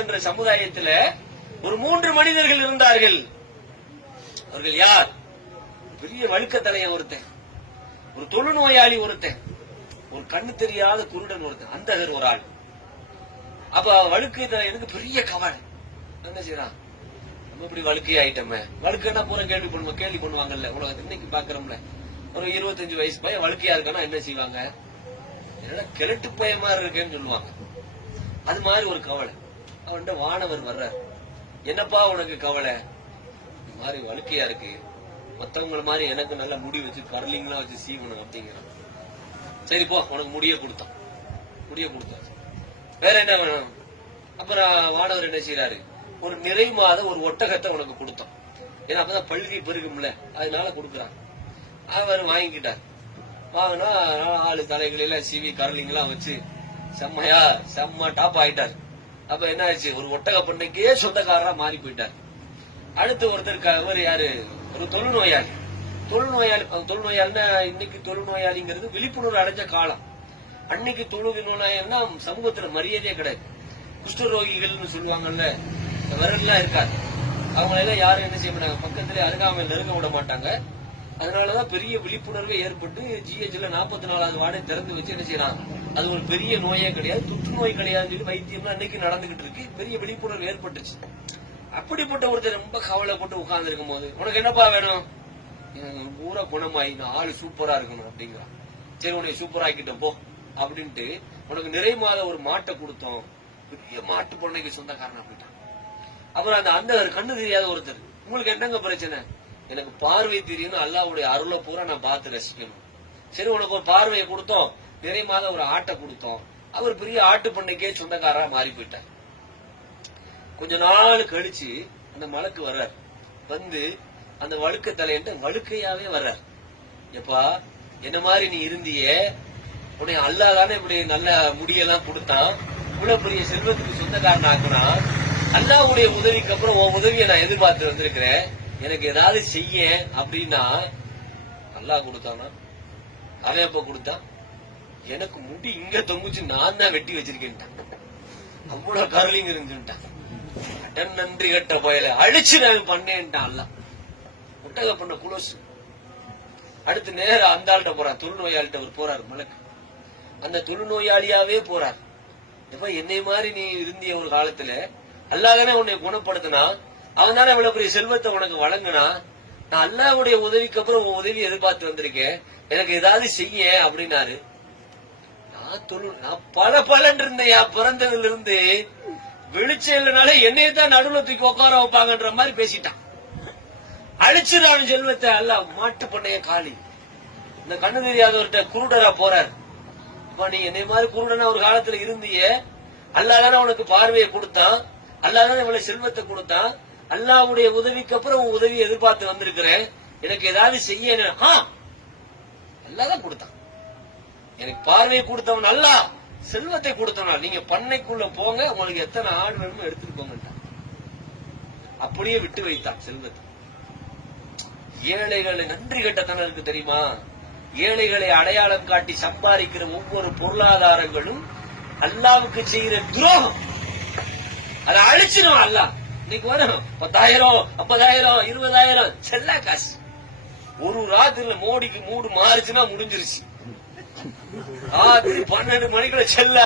என்ற சமுதாயத்துல ஒரு மூன்று மனிதர்கள் இருந்தார்கள். அவர்கள் யார்? பெரிய வழுக்கத்தலைய ஒருத்தன் ஒரு தொழுநோயாளி ஒருத்தன் ஒரு கண்ணு தெரியாத குருடன் ஒருத்தன் அந்தகர் ஒரு ஆள். அப்ப வழுக்கு எனக்கு பெரிய கவலை. என்ன செய்யறான்? நம்ம இப்படி வழுக்கே ஆயிட்டோமே. வழுக்குன்னா பூரா கேள்வி பண்ணுவோம் கேள்வி பண்ணுவாங்கல்ல உலகத்தை இன்னைக்கு பாக்குறோம்ல. ஒரு இருபத்தஞ்சு வயசு பையன் வழுக்கையா இருக்கானா என்ன செய்வாங்க? என்னடா கிழட்டு பயமா மாதிரி இருக்கேன்னு சொல்லுவாங்க. அது மாதிரி ஒரு கவலை. அவன்கிட்ட வானவர் வர்றார். என்னப்பா உனக்கு கவலை? இந்த மாதிரி வழுக்கையா இருக்கு. மத்தவங்களை மாதிரி எனக்கு நல்ல முடி வச்சு கர்லிங்லாம் வச்சு சீவணும் அப்படிங்கிறான். சரி போ. உனக்கு முடிய கொடுத்தான். முடிய கொடுத்தாச்சு. வேற என்ன வேணும்? அப்புறம் வானவர் என்ன செய்யறாரு ஒரு நிறை மாத ஒரு ஒட்டகத்தை உனக்கு கொடுத்தோம் ஏன்னா அப்பதான் பழுதி பெருகும்ல. அதனால கொடுக்குறான். அவர் வாங்கிக்கிட்டார். வாங்கினா ஆளு தலைகளெல்லாம் சிவி கரலிங்கெல்லாம் வச்சு செம்மையா செம்ம டாப் ஆயிட்டார். அப்ப என்ன ஆச்சு ஒரு ஒட்டக பண்ணைக்கே சொந்தக்காரரா மாறி போயிட்டார். அடுத்து ஒருத்தர் அவர் யாரு? ஒரு தொழுநோயாளி. தொழுநோயாளி தொழுநோயாளின்னா இன்னைக்கு தொழுநோயாளிங்கிறது விழிப்புணர்வு அடைஞ்ச காலம். அன்னைக்கு தொழுநோயாளின்னா சமூகத்துல மரியாதையே கிடையாது. குஷ்டரோகிகள்னு சொல்லுவாங்கல்ல விரல்லாம் இருக்காது. அவங்க எல்லாம் யாரும் என்ன செய்ய மாட்டாங்க? பக்கத்துல அருகாமையில் நெருங்க விட மாட்டாங்க. அதனாலதான் பெரிய விழிப்புணர்வே ஏற்பட்டு ஜிஹெச்ல நாற்பத்தி நாலாவது வார்டை திறந்து வச்சு என்ன செய்யறாங்க? அது ஒரு பெரிய நோயே கிடையாது தொற்று நோய் கிடையாதுன்னு சொல்லி வைத்தியம் அன்னைக்கு நடந்துகிட்டு இருக்கு. பெரிய விழிப்புணர்வு ஏற்பட்டுச்சு. அப்படிப்பட்ட ஒருத்தர் ரொம்ப கவலைப்பட்டு உட்கார்ந்து இருக்கும் போது உனக்கு என்னப்பா வேணும்? பூரா குணமாயி ஆளு சூப்பரா இருக்கணும் அப்படிங்கிறான். சரி உன்னை சூப்பரா ஆக்கிட்ட போ அப்படின்ட்டு உனக்கு நிறை மாத ஒரு மாட்டை கொடுத்தோம். பெரிய மாட்டு பொண்ணைக்கு சொந்தக்காரன் அப்படின்ட்டான் அப்புறம் அந்த அந்த கண்ணு தெரியாத ஒருத்தர் உங்களுக்கு என்னங்க பிரச்சனை? எனக்கு பார்வை தெரியும் அல்லாவுடைய அருளை பூரா நான் பார்த்து ரசிக்கணும். சரி உனக்கு ஒரு பார்வையை கொடுத்தோம். நிறை ஒரு ஆட்டை கொடுத்தோம். அவர் பெரிய ஆட்டு பண்ணைக்கே சொந்தக்காரா மாறி போயிட்டார் கொஞ்ச நாள் கழிச்சு அந்த மலக்கு வர்றார். வந்து அந்த வழுக்க தலையிட்ட வழுக்கையாவே வர்றார். எப்பா என்ன மாதிரி நீ இருந்தியே? உன்னை அல்லாஹ் தானே இப்படி நல்ல முடியெல்லாம் கொடுத்தான். இவ்வளவு பெரிய செல்வத்துக்கு சொந்தக்காரன் ஆக்குனா? அல்லாஹ்வுடைய உதவிக்கு அப்புறம் உன் உதவியை நான் எதிர்பார்த்து வந்திருக்கிறேன். எனக்கு ஏதாவது செய்ய அப்படின்னா அல்லாஹ் கொடுத்தானா? அவன் எப்ப கொடுத்தான்? எனக்கு முடி இங்க தொங்குச்சு நான் தான் வெட்டி வச்சிருக்கேன்ட்டான் அவ்வளவு கருளிங்க இருந்துட்டான் கடன் நன்றி கட்ட போயல அழிச்சு நான் பண்ணேன்ட்டான் அல்ல ஒட்டக பண்ண குளோசு அடுத்து நேரம் அந்த ஆள்கிட்ட போறான் தொழுநோயாளிட்ட அவர் போறாரு மலக்கு. அந்த தொழுநோயாளியாவே போறார். எப்ப என்னை மாதிரி நீ இருந்திய ஒரு காலத்துல அல்லாதானே உன்னை குணப்படுத்தினா? அவனால இவ்வளவு பெரிய செல்வத்தை உனக்கு வழங்கினா? நான் அல்லாவுடைய உதவிக்கு அப்புறம் உன் உதவி எதிர்பார்த்து வந்திருக்கேன். எனக்கு ஏதாவது செய்ய அப்படின்னாரு. நான் தொழு நான் பல பலன் இருந்தையா பிறந்ததுல இருந்து வெளிச்சம் இல்லைனாலே என்னைய தான் நடுவில் தூக்கி உட்கார வைப்பாங்கன்ற மாதிரி பேசிட்டான். அழிச்சிடான் செல்வத்தை. அல்ல மாட்டு பண்ணைய காளி. இந்த கண்ணு தெரியாதவர்கிட்ட குருடரா போறார். அப்பா நீ என்னை மாதிரி குருடனா ஒரு காலத்துல இருந்தியே. அல்லாதான உனக்கு பார்வையை கொடுத்தான். அல்லாதான இவ்வளவு செல்வத்தை கொடுத்தான். அல்லாவுடைய உதவிக்கு அப்புறம் உன் உதவியை எதிர்பார்த்து வந்திருக்கிறேன். எனக்கு ஏதாவது செய்ய அல்லாதான் கொடுத்தான். எனக்கு பார்வையை கொடுத்தவன் அல்ல செல்வத்தை கொடுத்தனா நீங்க பண்ணைக்குள்ள போங்க உங்களுக்கு எத்தனை ஆடு வேணும்னு எடுத்துட்டு அப்படியே விட்டு வைத்தான் செல்வத்தை. ஏழைகளை நன்றி கட்டத்தனம் இருக்கு தெரியுமா? ஏழைகளை அடையாளம் காட்டி சம்பாதிக்கிற ஒவ்வொரு பொருளாதாரங்களும் அல்லாவுக்கு செய்கிற துரோகம். அதை அழிச்சிடும் அல்ல. இன்னைக்கு வரும். பத்தாயிரம் ஐம்பதாயிரம் இருபதாயிரம் செல்லா காசு. ஒரு ராத்திரில மோடிக்கு மூடு மாறுச்சுன்னா முடிஞ்சிருச்சு. பன்னெண்டு மணிக்குள்ள செல்ல.